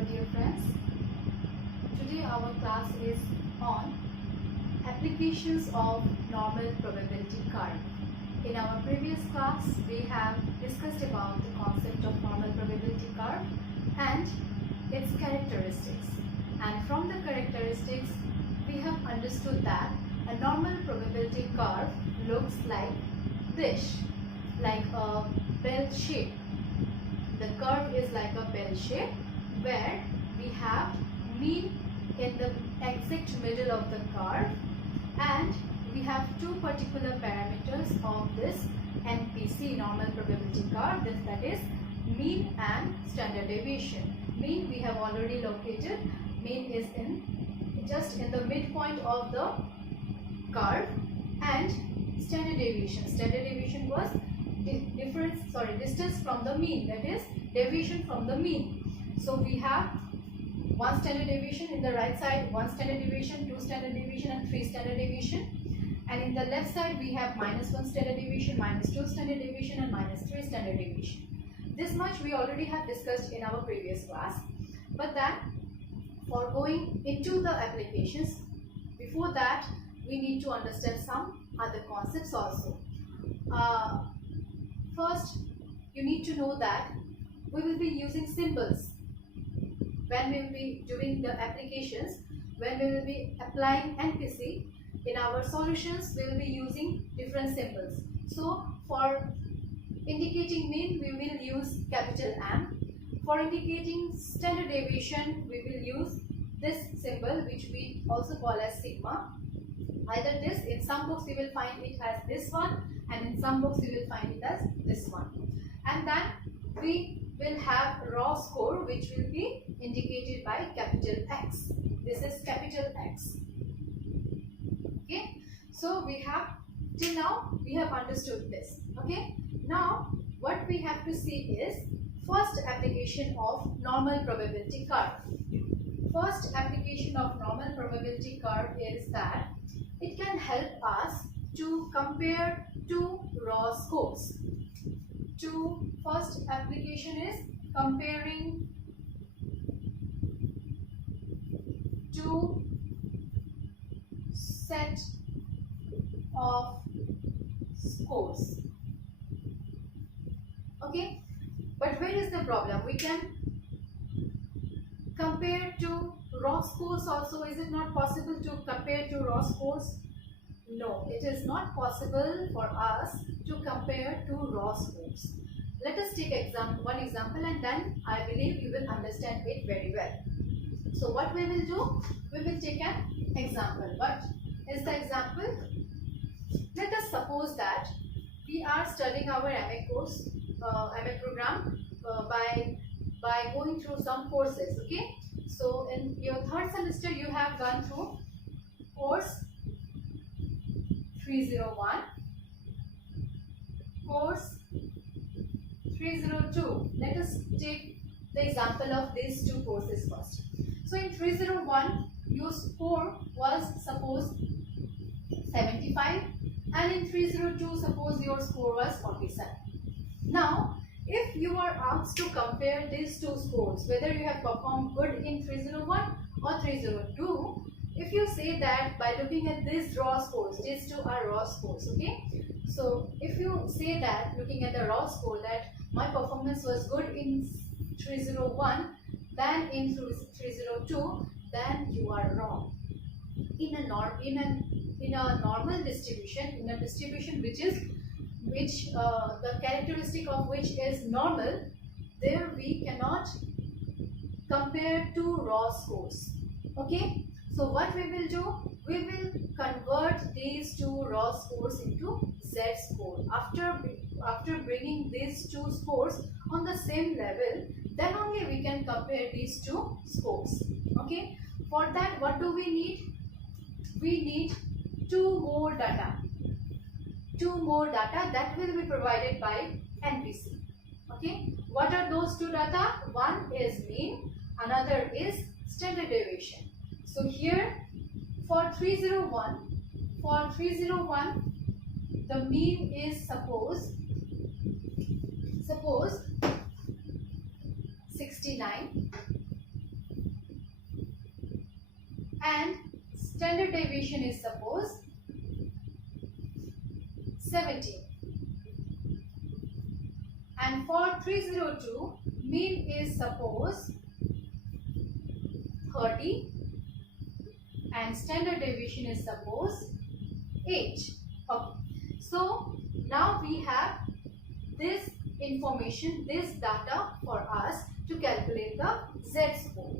Hello dear friends, today our class is on applications of normal probability curve. In our previous class we have discussed about the concept of normal probability curve and its characteristics, and from the characteristics we have understood that a normal probability curve looks like this, like a bell shape. The curve is like a bell shape where we have mean in the exact middle of the curve, and we have two particular parameters of this NPC normal probability curve, that is mean and standard deviation. Mean we have already located. Mean is just in the midpoint of the curve, and standard deviation was distance from the mean, that is deviation from the mean. So we have one standard deviation in the right side, one standard deviation, two standard deviation and three standard deviation, and in the left side we have -1 standard deviation, -2 standard deviation and -3 standard deviation. This much we already have discussed in our previous class, but then for going into the applications, before that we need to understand some other concepts also. First, you need to know that we will be using symbols when we will be doing the applications. When we will be applying NPC in our solutions, we will be using different symbols. So for indicating mean we will use capital M. For indicating standard deviation we will use this symbol, which we also call as sigma. Either this, in some books you will find it as this one, and in some books you will find it as this one. And then we will have raw score, which will be indicated by capital X. This is capital X. Okay, so we have, till now we have understood this. Okay, now what we have to see is first application of normal probability curve. First application of normal probability curve is that it can help us to compare two raw scores. First application is comparing two set of scores. Okay, but where is the problem? We can compare two raw scores also. Is it not possible to compare two raw scores? No, it is not possible for us to compare two raw scores. Let us take one example, and then I believe you will understand it very well. So what we will do? We will take an example. What is the example? Let us suppose that we are studying our MA course, MA program by going through some courses. Okay, so in your third semester you have gone through course 301, course 302. Let us take the example of these two courses first. So in 301 your score was suppose 75, and in 302 suppose your score was 47. Now if you are asked to compare these two scores, whether you have performed good in 301 or 302, if you say that by looking at these raw scores, these two are raw scores, okay? So if you say that looking at the raw score that my performance was good in 301 than in 302, then you are wrong. In a normal distribution, in a distribution which the characteristic of which is normal, there we cannot compare two raw scores. Okay, so what we will do? We will convert these two raw scores into Z score. After bringing these two scores on the same level, then only we can compare these two scores. Okay, for that what do we need? We need two more data that will be provided by NPC. Okay, what are those two data? One is mean, another is standard deviation. So here for 301 the mean is suppose 69, and standard deviation is suppose 17. And for 302, mean is suppose 30 and standard deviation is suppose 8. Okay. So now we have this information, this data for us to calculate the z-score.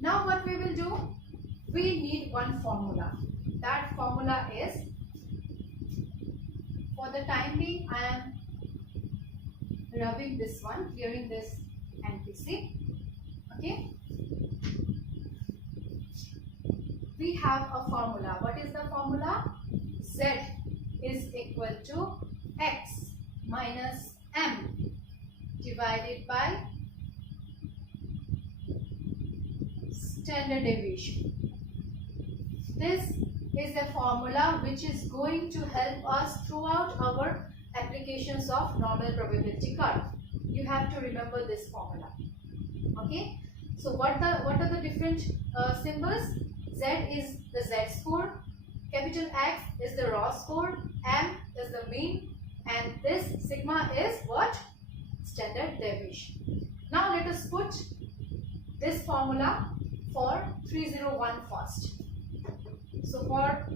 Now what we will do? We need one formula. That formula is, for the time being I am rubbing this one, clearing this NPC. Okay. We have a formula. What is the formula? Z is equal to x minus m divided by standard deviation. This is the formula which is going to help us throughout our applications of normal probability curve. You have to remember this formula. Okay. So what are the different symbols? Z is the z-score, capital X is the raw score, m is the mean, and this sigma is what? Standard deviation. Now let us put this formula for 301 first. So for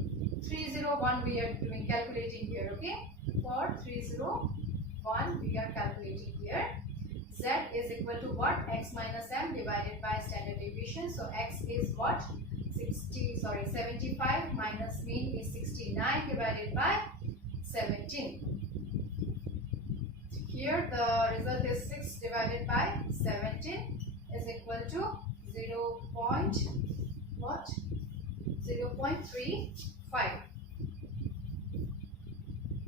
301 we are doing calculating here. Okay. For 301 we are calculating here. Z is equal to what? X minus m divided by standard deviation. So x is what? 75 minus mean is 69 divided by 17. Here the result is 6 divided by 17 is equal to 0.35.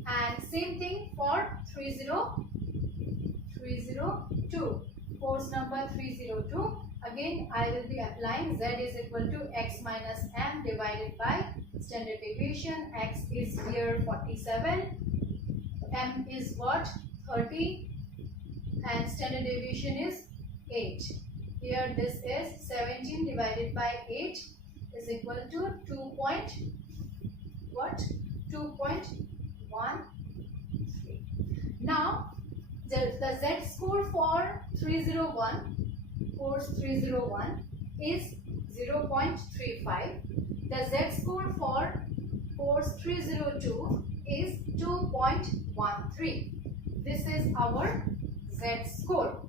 And same thing for 302. Course number 302. Again, I will be applying Z is equal to x minus m divided by standard deviation. X is here 47, m is what? 30, and standard deviation is 8. Here this is 17 divided by 8 is equal to 2.13. Now the z-score for 301, course 301 is 0.35. The z-score for course 302 is 2.13. This is our z-score.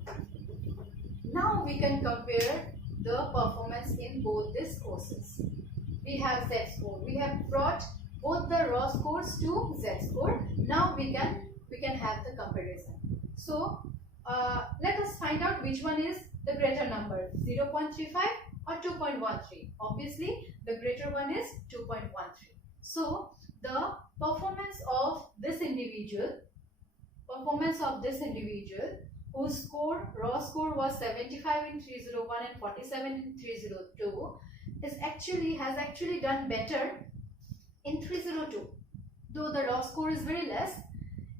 Now we can compare the performance in both these courses. We have z-score. We have brought both the raw scores to z-score. Now we can have the comparison. So let us find out which one is the greater number, 0.35 or 2.13. Obviously the greater one is 2.13. So the performance of this individual whose raw score was 75 in 301 and 47 in 302 has actually done better in 302. Though the raw score is very less,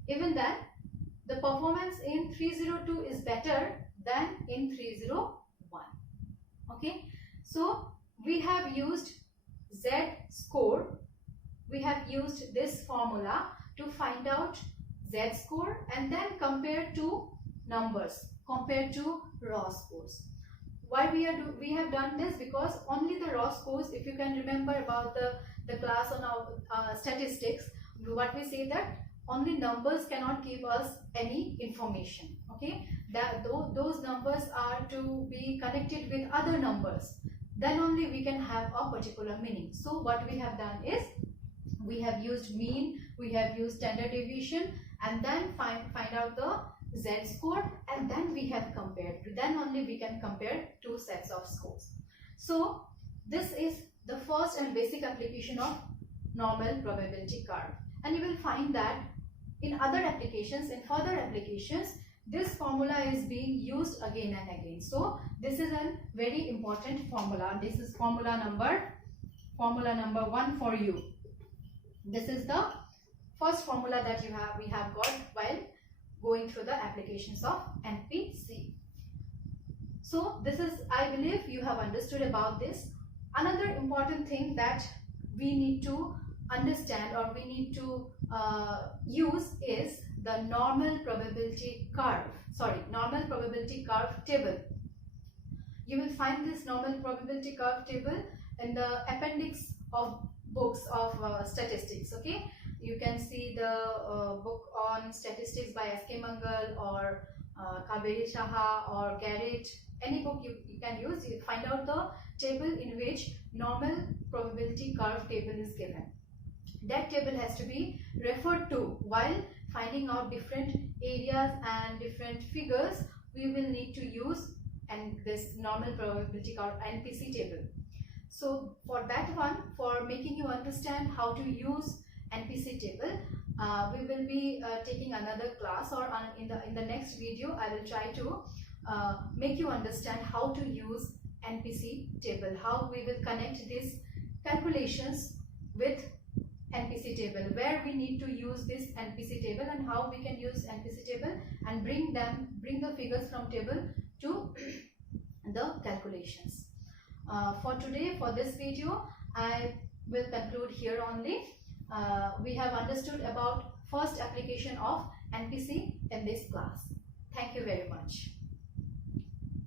even then the performance in 302 is better than in 301. Okay, so we have used z-score. We have used this formula to find out z-score and then compare two numbers, compare to raw scores. Why we have done this? Because only the raw scores, if you can remember about the class on our statistics, what we say that only numbers cannot give us any information. Okay, that those numbers are to be connected with other numbers, then only we can have a particular meaning. So what we have done is we have used mean, we have used standard deviation, and then find out the z-score, and then we have compared. Then only we can compare two sets of scores. So this is the first and basic application of normal probability curve, and you will find that in other applications, in further applications, this formula is being used again and again. So this is a very important formula. This is formula number 1 for you. This is the first formula that we have got while going through the applications of NPC. So this is, I believe you have understood about this. Another important thing that we need to understand or we need to use is the normal probability curve table. You will find this normal probability curve table in the appendix of books of statistics. Okay, you can see the book on statistics by S.K. Mangal or Kaveri Saha or Garrett. Any book you can use, you find out the table in which normal probability curve table is given. That table has to be referred to while finding out different areas and different figures. We will need to use and this normal probability curve NPC table. So for that one, for making you understand how to use NPC table, we will be taking another class, or in the next video I will try to make you understand how to use NPC table, how we will connect these calculations with NPC table, where we need to use this NPC table and how we can use NPC table and bring the figures from table to the calculations. For today, for this video, I will conclude here only. We have understood about first application of NPC in this class. Thank you very much.